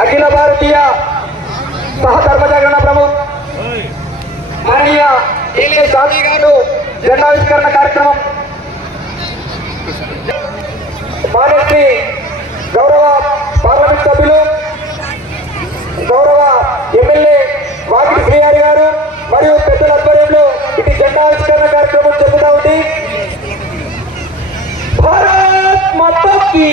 अखिल भारतीय सहधर्म जागरण प्रमुख माननीय ಇಲ್ಲಿ ಸ್ವಾಮಿ ಗಾರು ಜನಾವಿಷ್ಕರಣ ಕಾರ್ಯಕ್ರಮ పార్లమెంట్ సభ్యులు గౌరవ ఎమ్మెల్యే వాకిటి శ్రీహారి గారు మరియు పెద్దల ఆధ్వర్యంలో ఇది జెండావిష్కరణ కార్యక్రమం జరుగుతూ ఉంది. భారత్ మాతాకి!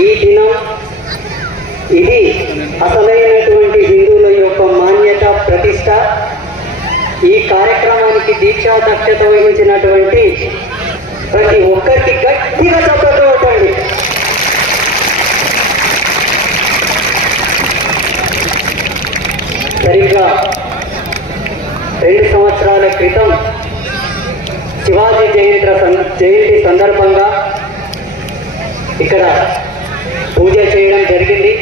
ఈ దినం ఇది అసలైనటువంటి హిందువుల యొక్క మాన్యత ప్రతిష్ట. ఈ కార్యక్రమానికి దీక్షా దక్షత వహించినటువంటి ప్రతి ఒక్కరికి గట్టిగా చప్పట్లు అవుతుంది సరిగ్గా రెండు సంవత్సరాల క్రితం శివాజీ జయంతి సం- జయంతి సందర్భంగా ఇక్కడ పూజ చేయడం జరిగింది.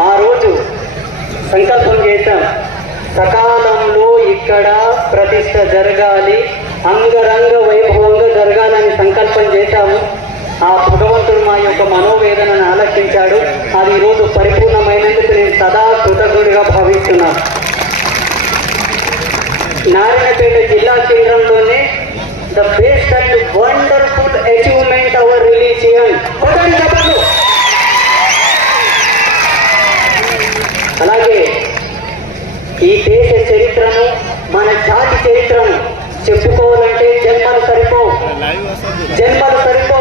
ఆ రోజు సంకల్పం చేశాం. సకాలంలో ఇక్కడ ప్రతిష్ట జరగాలి. అంగరంగ వైభవంగా జరగాలని సంకల్పం చేశాము. ఆ భగవంతుడు మా యొక్క మనోవేదనను ఆలకించాడు. అది ఈరోజు పరిపూర్ణమైనందుకు నేను సదా కృతజ్ఞుడిగా భావిస్తున్నాను నారాయణపేట జిల్లా కేంద్రంలోనే the best and wonderful achievement our religion. ఈ దేశ చరిత్రను మన జాతి చరిత్రను చెప్పుకోవాలంటే జన్మలు సరిపో. జన్మలు సరిపో.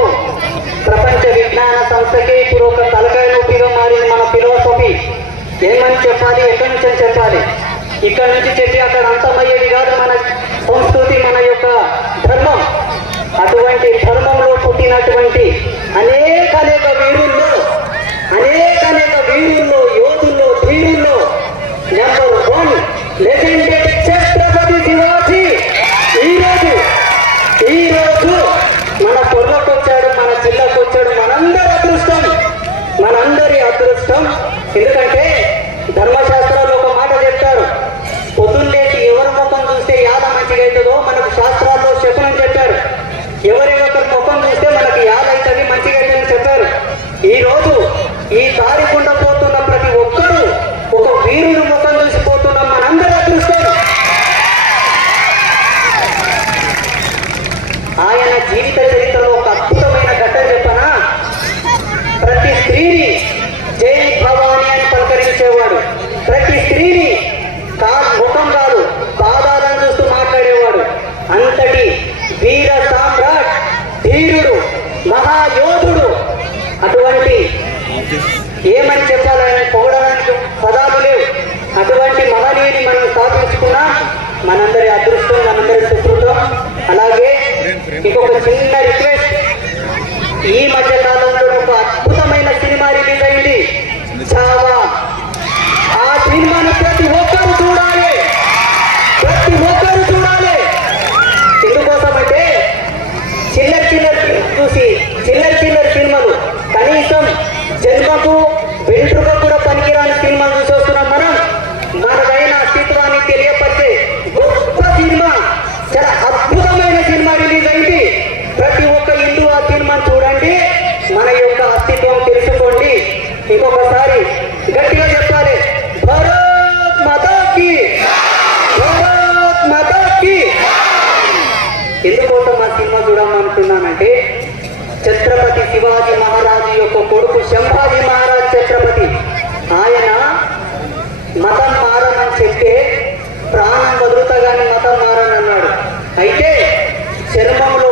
ప్రపంచ విజ్ఞాన సంస్థకే ఇప్పుడు ఒక తలకాయ నొప్పిగా మారింది మన ఫిలోసఫీ. ఏమని చెప్పాలి? ఎక్కడి నుంచి చెప్పాలి? ఇక్కడ నుంచి చెప్పి అక్కడ అంతమయ్యేది కాదు మన సంస్కృతి మన యొక్క ధర్మం. అటువంటి ధర్మంలో పుట్టినటువంటి అనేక అనేక వీరుల్లో అనేక అనేక వీరుల్లో యోధుల్లో ధీరుల్లో number one legendary Chhatrapati Shivaji ఈరోజు ఈరోజు మన పొర్లకు వచ్చాడు మన జిల్లాకు వచ్చాడు మనందరి అదృష్టం మనందరి అదృష్టం. ఎందుకంటే ధర్మశాస్త్రాలు ఒక మాట చెప్తారు పొద్దున్నేసి ఎవరి ముఖం చూస్తే యాద మంచిగా అవుతుందో మనకు శాస్త్రాల్లో శకునం చెప్పారు. ఎవరి ఒకరి ముఖం చూస్తే మనకి యాద అవుతుంది మంచిగా అవుతుందని చెప్పారు ఈరోజు ఈ దారి గుండా పోతున్న ప్రతి ఒక్కరూ ఒక వీరుని ముఖం చూసి పోతున్న మనందరి అదృష్టం ఆయన జీవిత చరిత్రలో ఒక అద్భుతమైన ఘట్టం చెప్పనా? ప్రతి స్త్రీని జై భవాని అని పలకరించేవాడు. ప్రతి స్త్రీని కా ముఖం కాదు పాదాలను చూస్తూ మాట్లాడేవాడు. అంతటి వీర సామ్రాట్ ధీరుడు మహాయోధుడు. అటువంటి ఏమని చెప్పాలి? ఆయన పొగడడానికి పదాలు లేవు. అటువంటి మహనీయుని మనం స్థాపించుకున్నా. మనందరి అదృష్టం మనందరి శత్రుత్వం. అలాగే ఇంకొక చిన్న రిక్వెస్ట్ ఈ మధ్య కాలంలో ఒక అద్భుతమైన సినిమా రిలీజ్ అయింది. చావా. యొక్క అస్తిత్వం తెలుసుకోండి. ఇంకొకసారి గట్టిగా చెప్పాలి. భారత్ మాతాకి! భారత్ మాతాకి! ఎందుకోసం ఆ సినిమా చూడమనుకున్నానంటే ఛత్రపతి శివాజీ మహారాజు యొక్క కొడుకు శంభాజీ మహారాజ్ ఛత్రపతి ఆయన మతం మారనని చెప్తే ప్రాణం వదులుతగానే మతం మారనన్నాడు. అయితే చర్మంలో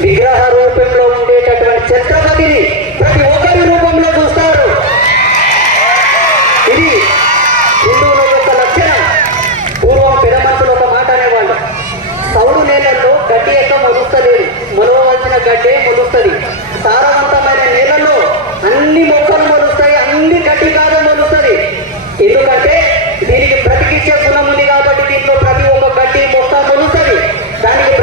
విగ్రహ రూపంలో ఉండేటటువంటి ఛత్రపతిని ప్రతి ఒక్కరి రూపంలో చూస్తారు. ఇది హిందువుల యొక్క లక్షణం. పూర్వం పెదమంతులు ఒక మాట అనేవాళ్ళు. సౌడు నేలల్లో గడ్డి యొక్క మొలుస్తలేదు మొలవలసిన గడ్డే మొలుస్తుంది. సారవంతమైన నేలలో అన్ని మొక్కలు మొలుస్తాయి. అన్ని గడ్డి కాదు మొలుస్తుంది. ఎందుకంటే దీనికి బ్రతికిచ్చే గుణం ఉంది కాబట్టి దీంట్లో ప్రతి ఒక్క గడ్డి మొక్క మొలుస్తుంది. దానికి